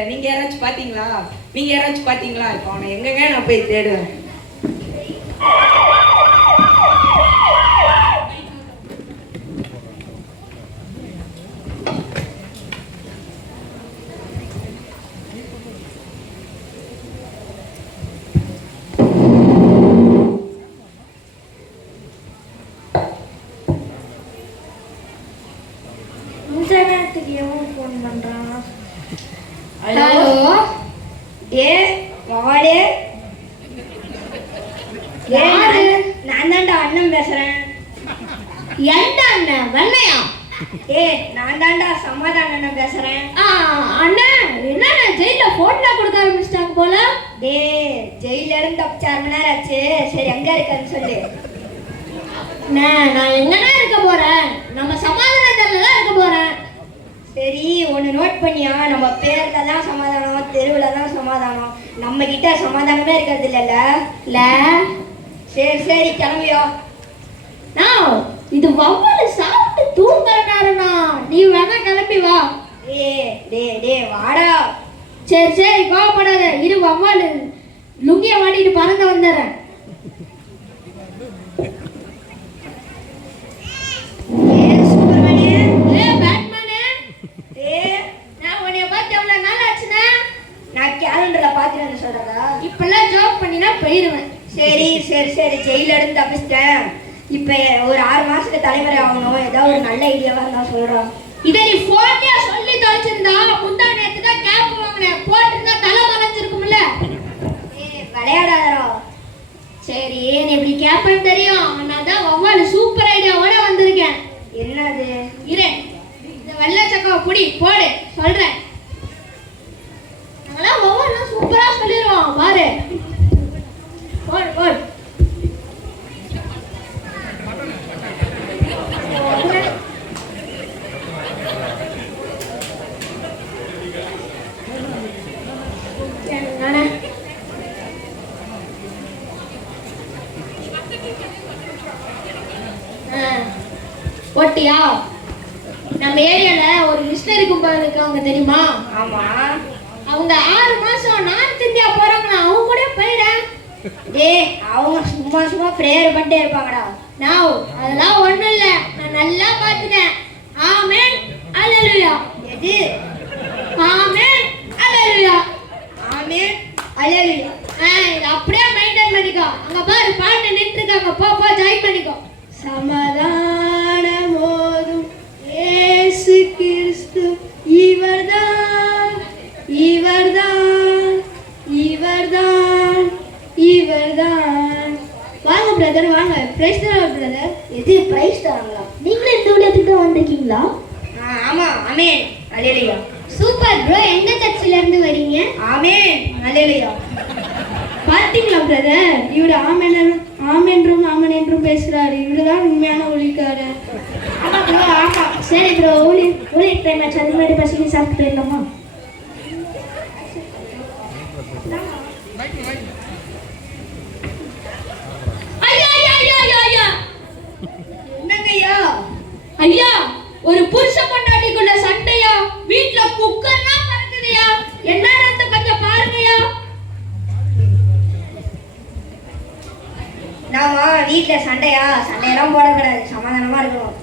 தெரியல. நீங்க யாராச்சும் பாத்தீங்களா? இப்போ அவனை எங்கங்க நான் போய் தேடுவேன். ஃபோன் பண்றான். ஹலோ ஏ வாடே யாரு? நான் தான்டா அண்ணன் பேசுறேன். எந்த அண்ணன்? வெண்ணையா? ஏ நான் தான்டா சமாதான அண்ணன் பேசுறேன். அண்ணன் என்ன ஜெயில போன்ல கொடுக்க ஆரம்பிச்சிட்டாங்க போல. டே ஜெயில இருந்து தப்பிச்சு 1/2 மணி நேரம் ஆச்சு. சரி எங்க இருக்கன்னு சொல்லு. நான் எங்கன்னா இருக்க போறேன். நம்ம சமாதானத்துல தான் இருக்க போறேன். சரி ஒன்று நோட் பண்ணியா? நம்ம பேர்ல தான் சமாதானம், தெருவில் தான் சமாதானம். நம்ம கிட்ட சமாதானமே இருக்கிறது இல்லைல்ல. சரி கிளம்பியோ. நான் இது வவ்வாலு சாப்பிட்டு தூங்குற நேரம்னா நீ வேணா கிளம்பி வா. டே வாடா. சரி கோவப்படாத. இரு வவ்வாலு லுங்கிய மாட்டிட்டு பறந்து வந்துடுறேன். இப்பெல்லாம் ஜோக் பண்ணினா போயிடுவேன். சரி ஜெயில இருந்து தப்பிச்சிட்டேன். இப்ப ஒரு 6 மாசத்துக்கு தலைவரை ஆகணும். ஏதாவது ஒரு நல்ல ஐடியாவா இருந்தா சொல்றோம். இதை நீ போன்லயே சொல்லி தொலைச்சிருந்தா முந்தா நேத்து தான் கேப் வாங்கினேன். போட்டிருந்தா தலை மறைஞ்சிருக்கும்ல. விளையாடாதரோ. சரி நீ இப்படி கேப்பன்னு தெரியும். ஆனால் தான் வவ்வாலு சூப்பர் ஐடியாவோட வந்திருக்கேன். என்னது? இரு இந்த வெள்ளை சக்காவை புடி போடு சொல்றேன். நாங்களாம் வவ்வாலாம் சூப்பரா சொல்லிடுவோம் பாரு. போடு ஒட்டியா? நம்ம ஏரியால ஒரு மிஷினரி கும்பல் இருக்காங்க தெரியுமா? ஆமா. அவங்க 6 மாசம் நார்த் இந்தியா போறாங்களா. அவங்க கூட போயிடேன். அவங்க சும்மா பிரேயர் பண்ணிட்டே இருப்பாங்கடா. நான் அதெல்லாம் ஒண்ணும் இல்ல. நான் நல்லா பாத்துட்டேன். ஆமென் அல்லேலூயா. எது? ஆமென் அல்லேலூயா. ஆமென் அல்லேலூயா. இது அப்படியே மெயின்டைன் பண்ணிக்கோ. அங்க பாரு பாட்டு நின்று இருக்காங்க. போ ஜாயின் பண்ணிக்கோ. சமாதானமோதும் இயேசு கிறிஸ்து இவர்தான். வாங்க பிரதர் வாங்க. பிரைஸ் தரலாம் பிரதர். எது பிரைஸ் தராங்களா? நீங்களும் இந்த ஊழியத்துக்கு தான் வந்திருக்கீங்களா? ஆமா ஆமென் அல்லேலூயா. Super bro. எந்த சர்ச்சில இருந்து வரீங்க? ஆமென் அல்லேலூயா. பாத்தீங்களா பிரதர்? இவரு ஆமென் என்றும் பேசுறாரு. இவருதான் உண்மையான ஊழியக்காரர். ஆமா ப்ரோ ஆமா. சரி ப்ரோ ஊழிய டைம் ஆச்சு. அது மாதிரி பசங்க சாப்பிட்டு போயிடலாமா? என்னங்கய்யா? ஐயா ஒரு புருஷ பொண்டாட்டிக்குள்ள சண்டையா? வீட்ல குக்கர்லாம் பறக்குதுயா. என்னன்னு கொஞ்சம் பாருங்கயா. நாம வீட்டுல சண்டையெல்லாம் போடக்கூடாது. சமாதானமா இருக்கணும்.